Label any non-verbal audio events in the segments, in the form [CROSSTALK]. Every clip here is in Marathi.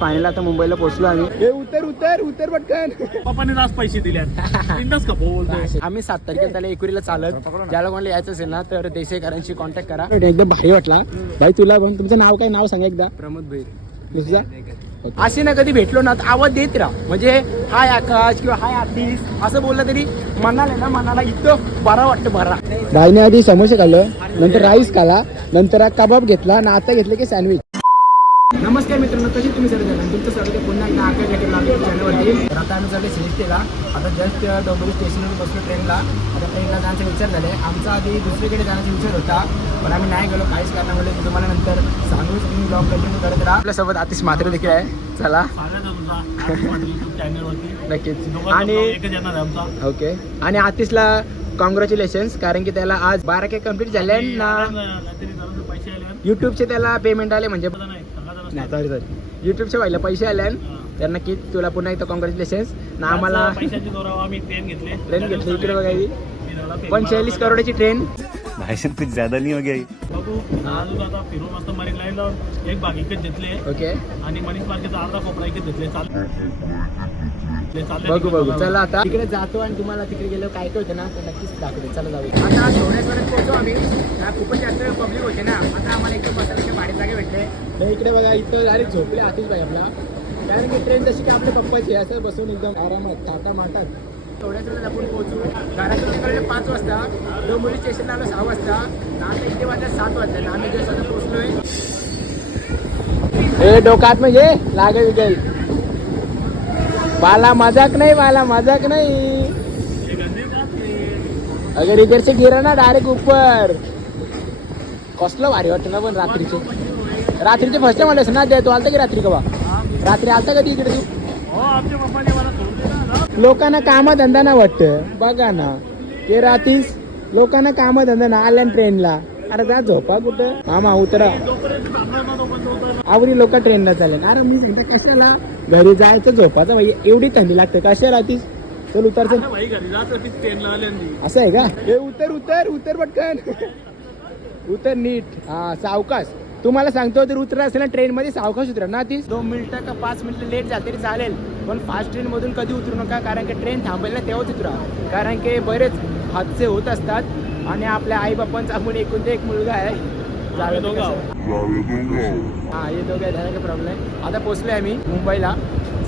फायनल आता मुंबईला पोहोचलो आम्ही. हे उतर उतर उतर पटकन. पप्पाने आज पैसे दिले इंडस का [LAUGHS] आम्ही सात तारखेला त्याला एकुरीला चालत. ज्याला कोणाला यायचं असेल ना तर देसेकरांशी कॉन्टॅक्ट करा. एकदम भारी वाटला. भाई तुला पण तुमचं नाव काय? नाव सांगा एकदा. प्रमोद भाई असे ना कधी भेटलो ना तर आवाज देत राहा. म्हणजे हाय आकाश किंवा हाय आतिश असं बोललं तरी मनाला ना मनाला इतकं बरा वाटतं बरा बाईने आधी समोसे खाल्लं नंतर राईस खाला नंतर कबाब घेतला ना आता घेतलं की सँडविच नमस्कार मित्रांनो कशी तुम्ही सर्व जण? तुमचं सर्व पुन्हा एकदा आकाश जॅकेट लागले चॅनलवरती तर आता आम्ही चालले सिलेक्टेला. आता जस्ट डोंबिवली स्टेशनवर बसलो ट्रेनला आता ट्रेनला जाण्याचा विचार झाले आमचा आधी दुसरीकडे जाण्याचा विचार होता पण आम्ही नाही गेलो. काहीच कारणामुळे तुम्हाला नंतर सांगूच तुम्ही ब्लॉग कंटिन्यू करत राहा. आपल्यासोबत आतिश मात्र देखील आहे. चला. नक्कीच. आणि एकच येणार आहे आमचा. ओके आणि आतिशला कॉंग्रॅच्युलेशन्स कारण की त्याला आज बारा के कंप्लीट झाले ना युट्यूबचे त्याला पेमेंट आले म्हणजे नाही सॉरी सॉरी युट्यूबचे पहिला पैसे आले तर नक्की तुला पुन्हा एकदा कॉंग्रॅच्युलेशन्स ना आम्हाला पैशाची जोरावर आम्ही ट्रेन घेतले. [LAUGHS] ट्रेन घेतली इकडे बघायची पंचेचाळीस करोडची ट्रेन साहब कुछ ज्यादा नहीं हो? बघू अजून आता फिरून मस्त मरीन लाईनला. एक बाग इकत घेतले. ओके. आणि मनीष मार्केटचा अर्धा कोपरा इकत घेतले. चाल ते चालले बघू चला आता. तिकडे जातो आणि तुम्हाला तिकडे गेलो काय काय होतं ना ते नक्कीच दाखवते. चला जाऊया. आता थोड्यापर्यंत पोहोचू आम्ही. ना खूपच जास्त पब्लिक होते ना. आता आम्हाला इकडे बसायला जागे भेटले. इकडे बघा इथं डायरेक्ट झोपले आतिश भाई आपला. कारण की ट्रेन जशी की आपल्या पप्पाची असं बसून एकदम आरामात टाटा माटात. थोड्याच वेळात आपण पोहोचू. पाच वाजता डोंबिवली स्टेशनला आलो सहा वाजता. आता इथे वाजता सात वाजता. आम्ही आता पोहोचलोय. हे डोकात म्हणजे लागे विकेल बाला मजाक नाही बाला मजाक नहीं. अगर इधर से गिरा ना डायरेक्ट ऊपर कसलं भारी वाटतं ना पण रात्रीचे. रात्रीचे फर्स्ट टाइम आलेस ना? ते आलता की रात्री का बा रात्री आलता कधी इकडे तू? लोकांना कामधंदा ना वाटतं. बघा ना. ते रात्रीच लोकांना कामधंदा ना आल्या ट्रेनला अरे जा झोपा कुठं? मामा उतरा. आवडी लोक ट्रेनला चालेल अरे मी सांगता कशाला? घरी जायचं झोपाचं भाई एवढी थंडी लागते. कशा राहतीस चल उतर चल. असं आहे का? हे उतर उतर उतर पटकन. उतर नीट. हा सावकाश. तुम्हाला सांगतो जर उतरा असेल ना ट्रेन मध्ये सावकाश उतरा. ना ती दोन मिनिटं का पाच मिनिटं लेट झाले तरी चालेल. पण फास्ट ट्रेन मधून कधी उतरू नका कारण की ट्रेन थांबेल ना तेव्हाच उतरा. कारण की बरेच हादसे होत असतात आणि आपल्या आई बापांचा मुळे एकूण ते एक मुलगा आहे. हा हे दोघं झाला का प्रॉब्लेम आता पोचलोय आम्ही मुंबईला.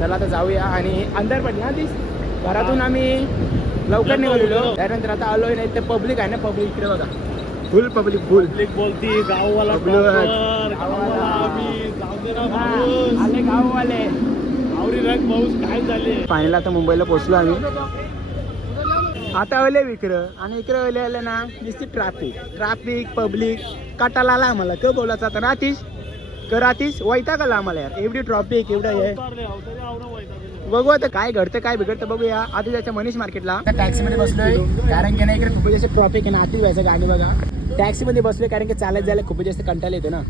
चला आता जाऊया आणि अंधार पडला ना तीस घरातून आम्ही लवकर निघालेलो. त्यानंतर आता आलोय नाही तर पब्लिक आहे ना पब्लिक इकडे बघा. फुल पब्लिक फुल पब्लिक बोलती गाववाला गाववाला आम्ही, जाऊ दे ना. आले गाववाले. आवरी रंग पाऊस काय झाले? फायनल आता मुंबईला पोहोचलो आम्ही. आता आले इकडं. आणि इकडे आले आले ना नुसती ट्रॅफिक ट्रॅफिक पब्लिक कटाला आला आम्हाला. क बोलायचं आता? रातीश? क रातीश? वैता का आम्हाला यार. एवढी ट्रॉफिक एवढं हे. अवतारे आवरा. बघू आता काय घडतं काय बिघडतं बघूया. आधी जायचं मनीष मार्केटला. टॅक्सी मध्ये बसलोय कारण की ना इकडे खूप जास्त ट्रॉफिक आहे ना आधी व्हायचं गाडी बघा. टॅक्सी मध्ये बसलोय कारण की चालत जायला खूप जास्त कंटाळा येतो ना.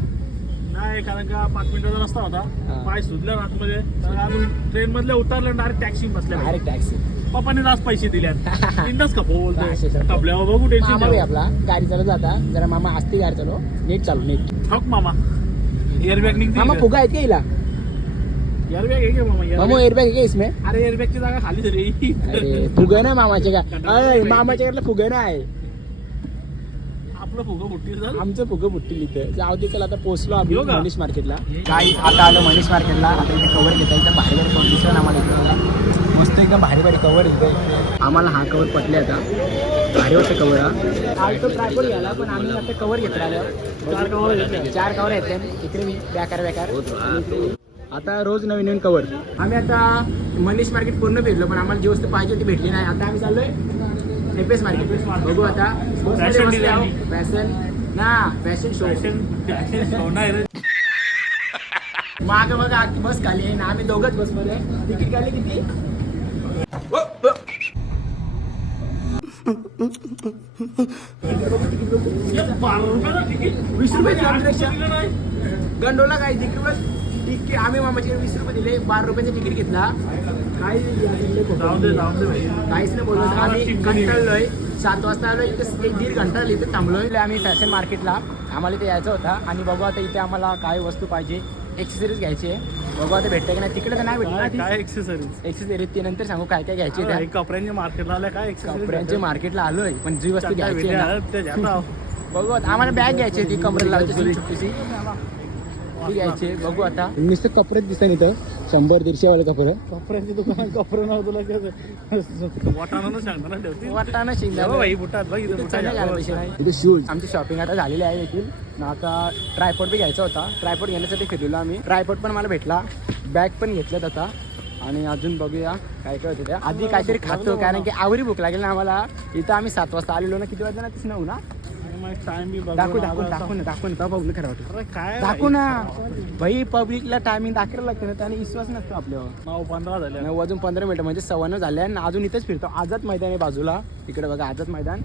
नाही कारण का पाच मिनिटाचा रस्ता होता. पाय सुजले आतमध्ये. तर ट्रेन मधले उतरले डायरेक्ट टॅक्सी बसले डायरेक्ट टॅक्सी पप्पाने आज पैसे दिले इंडस [LAUGHS] का शेतात. टपल्यावर बघू मामा टेन्शन आपला. गाडी चालवत जाता. जरा मामा असती गाडी चालव. नीट चालू नीट. ठक मामा. एअरबॅग निघते मामा फुगा आहेत का हिला? एअरबॅग आहे का मामा मामो airbag? एअरबॅग आहे का इसमें. अरे एअरबॅगची जागा खाली तरी. अरे फुगं ना मामाचे का [LAUGHS] मामाच्या घराला फुगं आहे. आपलं फुगं फुटतील झालं आमचं फुगं फुटतील इथं. जाऊ दे चला आता पोहोचलो आम्ही का? मनीष मार्केटला. काही आता आलो मनीष मार्केटला. आता इथे कवर घेता एकदम भारी भारी कंडिशन आम्हाला इथे. मस्त एकदम भारी भारी कवर इथे. आम्हाला हा कवर पटले आता भारी वाटतं कवर हा. आज तो ट्रायपोड घ्यायला पण आम्ही आता कवर घेतला चार cover घेतले. चार कवर येते इकडे मी बेकार बेकार. आता रोज नवीन नवीन कवर आम्ही आता मनीष मार्केट पूर्ण फिरलो पण आम्हाला जी वस्तू पाहिजे ती भेटली नाही. आता आम्ही चाललोय एपीएस मार्केट बघू आता. फॅशन ना फॅशन शो फॅशन. माग बघा बस खाली आहे ना. आम्ही दोघच बसमध्ये. तिकीट काढली किती. वीस नाही. गंडोला काय तिकीट तिकीट आम्ही मामाचे वीस रुपये दिले बारा रुपयाचं तिकीट घेतला. काहीच नाही बोललो. आम्हाला आम्ही. कंटाळलोय सात वाजता आलोय. इथे एक दीड घंटा इथे थांबलोय. आम्ही फॅशन मार्केटला. आम्हाला इथे यायचं होता. आणि बघू आता इथे आम्हाला काय वस्तू पाहिजे. एक्सेसरीज घ्यायची आहे. बघू आता भेटते की नाही. तिकडे तर नाही भेटणार काय एक्सेसरीज एक्सेसरीज ते. नंतर सांगू काय काय घ्यायचे कपड्यांच्या मार्केटला आल्या काय accessories कपड्यांचे भेटतात? मार्केटला आलोय. पण जी वस्तू घ्यायची. [LAUGHS] बघू आम्हाला बॅग घ्यायची ती. कमरेला लावायची छोटीशी. घ्यायची. बघू आता. नुसतं कपडेच दिसत इथं. शंभर दीडशे वाले कपडे. कपड्यांची दुकान कपडे नाव तुला वाटाणा सांगता ना हो शिंगा बाई बुटात बघ इथे शूज आमची शॉपिंग आता झालेली आहे देखील. ना आता ट्रायपॉड बी घ्यायचा होता. ट्रायपॉड घेण्यासाठी फिरलेलो आम्ही. ट्रायपॉड पण मला भेटला. बॅग पण घेतल्यात आता. आणि अजून बघूया काय काय होतं आधी काहीतरी खातो कारण की आवरी भूक लागेल ना आम्हाला. इथं आम्ही सात वाजता आलेलो ना. किती वाजता ना? तीस नऊ ना? मग दाखवू आला दाखवून आता. दाखवून दाखवून का बघलं खरं वाटतं अरे काय दाखवू ना. भाई? पब्लिकला टायमिंग दाखवायला लागतं ना त्याने विश्वास नसतो आपल्यावर. नाव पंधरा झाले. नऊ वाजून पंधरा मिनिटं म्हणजे सव्वा नऊ झाले आणि अजून इथेच फिरतो. आझाद मैदान आहे बाजूला. तिकडे बघा आझाद मैदान.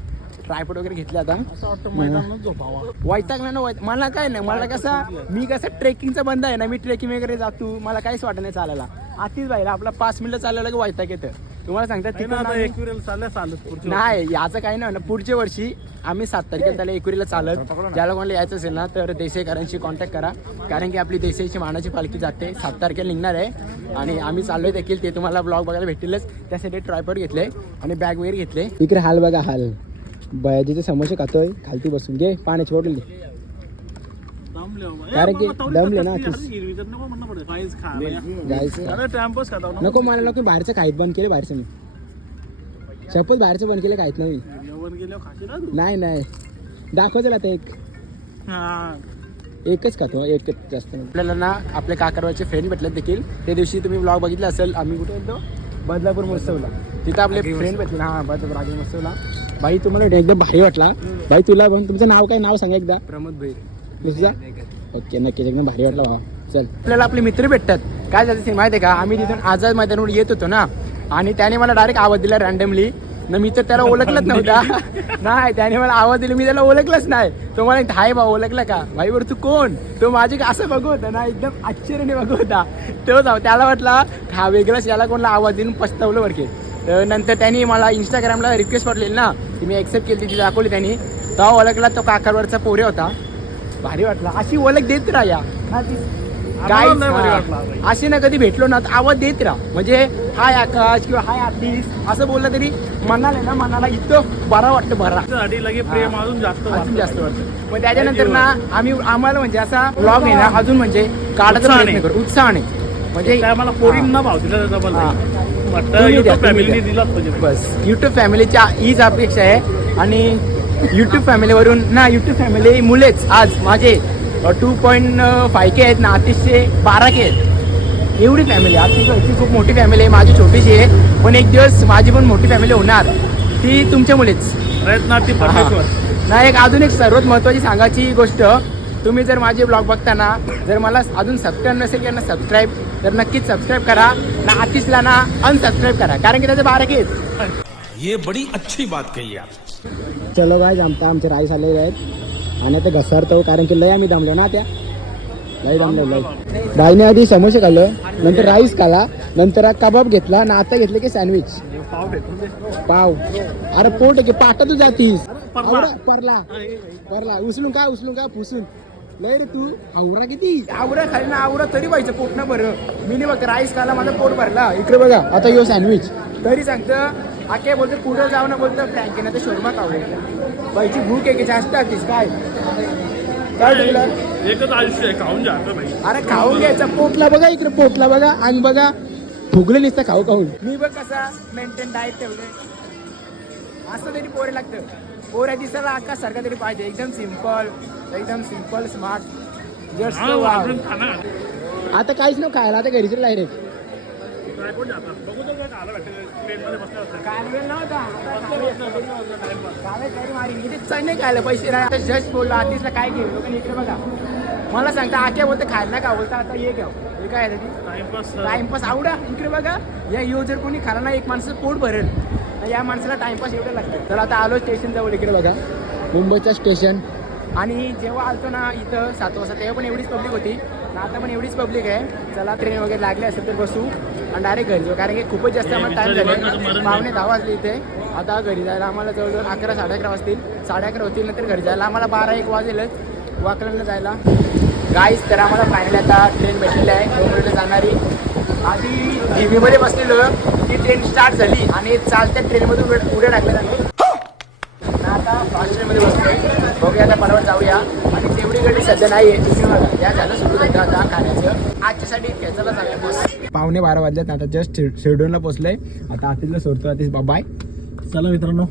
ट्रायपॉड वगैरे घेतले आता. असं वाटतं मैदानात झोपावा. वैताग ना वैत मला काय नाही मला कसं मी कसं ट्रेकिंगचा बंद आहे ना मी ट्रेकिंग वगैरे जातो मला काहीच वाटत नाही चालायला. आतीच बाईला आपला पाच मिनिटं चाललं की वैताग येतं तुम्हाला सांगतात तिकडं आता आम्ही- चालल्या चालत पुढच्या नाही याचं काही नाही ना पुढच्या वर्षी आम्ही सात तारखेला त्याला एकुरीला चालत. ज्याला कोणाला यायचं असेल ना तर देसाईकरांशी कॉन्टॅक्ट करा. कारण की आपली देसाईची मानाची पालखी जाते. सात तारखेला निघणार आहे. आणि आम्ही चाललोय देखील ते तुम्हाला ब्लॉग बघायला भेटतीलच. त्यासाठी ट्रायपॉड घेतले आणि बॅग वगैरे घेतले. इकडे हाल बघा हाल. बयाजीचे समोसे खातोय. खालती बसून. घे पाण्याची बॉटल घे हो कारण की दमले ना. जायचं हो ना. नको मला नको बाहेरचं खायत बंद केलं बाहेरचं मी. शपथ बाहेरचं बंद केलं खायत नाही. नाही. नाही दाखवचं आता एक. हा. एकच खातो एकच जास्त नाही. आपल्याला ना आपल्या काकारवाचे फ्रेंड भेटले देखील. त्या दिवशी तुम्ही ब्लॉग बघितला असेल आम्ही कुठे होतो? बदलापूर महोत्सवला. तिथं आपले फ्रेंड भेटले. हा बदलापूर रागे महोत्सवला. भाई तुम्हाला एकदम भारी वाटला. भाई तुला पण तुमचं नाव काय? नाव सांगा एकदा. प्रमोद भाई तुझा ओके नक्कीच एकदम भारी वाटला भावा चल आपल्याला आपले मित्र भेटतात. काय झालं ते माहिती आहे का? आम्ही तिथून आझाद मैदानावर येत होतो ना. आणि त्याने मला डायरेक्ट आवाज दिला रँडमली न मी तर त्याला ओळखलंच नव्हता. [LAUGHS] नाही त्याने मला आवाज दिला. मी त्याला ओळखलंच नाही. तो मला हाय बा ओळखला का? भाई बरं तू कोण? तो माझे असं बघू होता ना एकदम आश्चर्याने बघू होता. तो जाऊ त्याला वाटला हा वेगळाच याला कोणाला आवाज देऊन पस्तावलं बरं की. तर नंतर त्यांनी मला इंस्टाग्रामला रिक्वेस्ट पाठवलेली ना ती मी ॲक्सेप्ट केली ती दाखवली त्यांनी. तेव्हा ओळखला तो काकारवरचा पोरे होता. भारी वाटला. अशी ओळख देत राहा या. आम्हाला बाई. असे ना कधी भेटलो ना आवाज देत राहा. म्हणजे हाय आकाश किंवा हाय आतीस असं बोललं तरी मनाला आहे ना मनाला इतकं बरा वाटतं बरा प्रेम अजून जास्त अजून. जास्त वाटतं. पण त्याच्यानंतर ना आम्ही आम्हाला म्हणजे असा ब्लॉग आहे ना अजून म्हणजे काढायचा उत्साहाने. प्रयत्न करू. उत्साहाने. म्हणजे पोरींना भाव दिला बस. युट्यूब फॅमिलीच्या हीच अपेक्षा आहे. आणि युट्यूब फॅमिलीवरून ना युट्यूब फॅमिली मुलेच. आज माझे टू पॉईंट फाय के आहेत ना अतिशय बारा के आहेत. एवढी फॅमिली अतिशय खूप मोठी फॅमिली आहे. माझी छोटीशी आहे. पण एक दिवस माझी पण मोठी फॅमिली होणार. ती तुमच्यामुळेच प्रयत्नार्थी परमेश्वर. ना एक अजून एक सर्वात महत्त्वाची सांगायची गोष्ट तुम्ही जर माझे ब्लॉग बघताना जर मला अजून सबस्क्राईब नसेल किंवा सबस्क्राईब तर नक्कीच सबस्क्राईब करा. ना आतिशला ना अनसबस्क्राईब करा. कारण की त्याचे बारा के आहेत. ये बड़ी अच्छी बात कही आप चलो गाय आमता आमचे राईस आलेले आहेत. आणि आता घसरतो कारण की लय आम्ही दमलो ना त्या लय दमलो लय. बाईने आधी समोसे खाल्लं नंतर राईस खाला नंतर कबाब घेतला आणि आता घेतलं की सँडविच पाव. अरे पोट की पाटा तू जातीस. परला. परला. परला. उचलून का उचलून का पुसून. लय रे तू. आवरा किती? आवरा खाली ना आवरा तरी व्हायचं पोट ना बरं. मी नाही बघ राईस खाला माझं पोट भरला. इकडे बघा आता यो सँडविच तरी सांगतं आके बोलतो पुढं जाऊ ना बोलतो फ्रँकी ना तर शोरमा खाऊ बाईची भूक आहे की जास्त आतीस काय? काय तुला एकच आयुष्य आहे खाऊन अरे खाऊन घ्यायचा पोटला बघा इकडे पोटला बघा अंग बघा. फुगलं नुसतं खाऊ खाऊन. मी बघ कसा मेंटेन डाएट ठेवले असं तरी पोरे लागतं. पोऱ्या दिसायला आकाश सारखा तरी पाहिजे. एकदम सिंपल एकदम सिंपल स्मार्ट जस्ट. आता काहीच नाही खायला आता घरीच डायरेक्ट बघू तर काय ट्रेनमध्ये खायला पैसे नाही आता जस्ट बोललो आधीचला काय घेऊ लोक इकडे बघा मला सांगता आख्या बोलते खायला का बोलता आता ये घ्या हे काय आहे टाइमपास टाइमपास आवडा इकडे बघा या यो जर कोणी खाला ना एक माणसं पोट भरेल तर या माणसाला टाइमपास एवढं लागतं तर आता आलो स्टेशन जवळ इकडे बघा मुंबईचं स्टेशन आणि जेव्हा आलतो ना इथं सात वाजता तेव्हा पण एवढीच पब्लिक होती आता पण एवढीच पब्लिक आहे चला ट्रेन वगैरे लागली असेल तर बसू आणि डायरेक्ट घरी जाऊ. कारण की खूपच जास्त आम्हाला टाईम झाले. पावणे दहा वाजले इथे. आता घरी जायला आम्हाला जवळजवळ अकरा साडे अकरा वाजतील. साडे अकरा होतील नंतर घरी जायला. आम्हाला बारा एक वाजेलच वाकलनला जायला. गाईस तर आम्हाला फायनल आता ट्रेन भेटलेली आहे. डोंगरीला जाणारी. आधी धीमीमध्ये बसलेलो. ती ट्रेन स्टार्ट झाली. आणि चालत्या ट्रेनमधून उड्या- उड्या टाकल्या आम्ही. आणि आता फास्ट ट्रेनमध्ये बसतोय बघूया आता परवा जाऊया. आणि तेवढी गर्दी सध्या नाही आहे या झालं सुरू. झालं आता खाण्याचं. आजच्यासाठी खेचायला चाललंय बस पावणे बारा वाजल्यात आता जस्ट शिरडोनला पोहोचलोय आता आतिशला सोडतो आतिश बाय चला मित्रांनो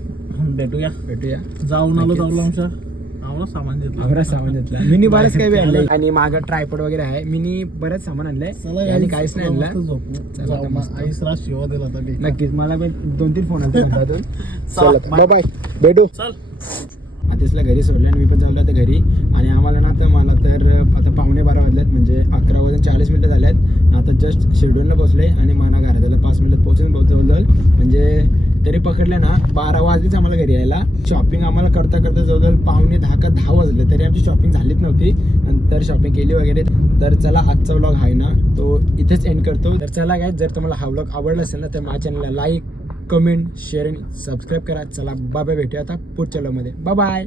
भेटूया. भेटूया. जाऊन आलो जाऊन आमच्या सामान घेतलं सामान घेतलं मिनी बरंच काही आणलंय. आणि मागं ट्रायपॉड वगैरे आहे. मिनी बरंच सामान आणलंय. आणि काहीच नाही आणलं. जाऊ. नक्कीच. मला दोन तीन फोन आले बाय बाय भेटू. चल. आतिशला घरी सोडलं आणि मी पण चाललो आता घरी. आणि आम्हाला ना तर मला तर आता पावणे बारा वाजल्यात म्हणजे अकरा वाजून चाळीस मिनिटं झाल्यात आता जस्ट शेड्यूलला बसले आणि मला घरात पाच मिनटात पोहोचून पोहोचवलं म्हणजे तरी पकडले ना बारा वाजलीच आम्हाला घरी यायला. शॉपिंग आम्हाला करता करता जवळजवळ पावणे दहा का दहा वाजले तरी आमची शॉपिंग झालीच नव्हती. नंतर शॉपिंग केली वगैरे. तर चला आजचा व्लॉग आहे ना तो इथेच एंड करतो. तर चला काय जर तुम्हाला हा व्लॉग आवडला असेल ना तर माझ्या चॅनलला लाईक कमेंट शेअर आणि सबस्क्राईब करा. चला बाबा भेटूया आता पुढच्या व्लॉगमध्ये बाय.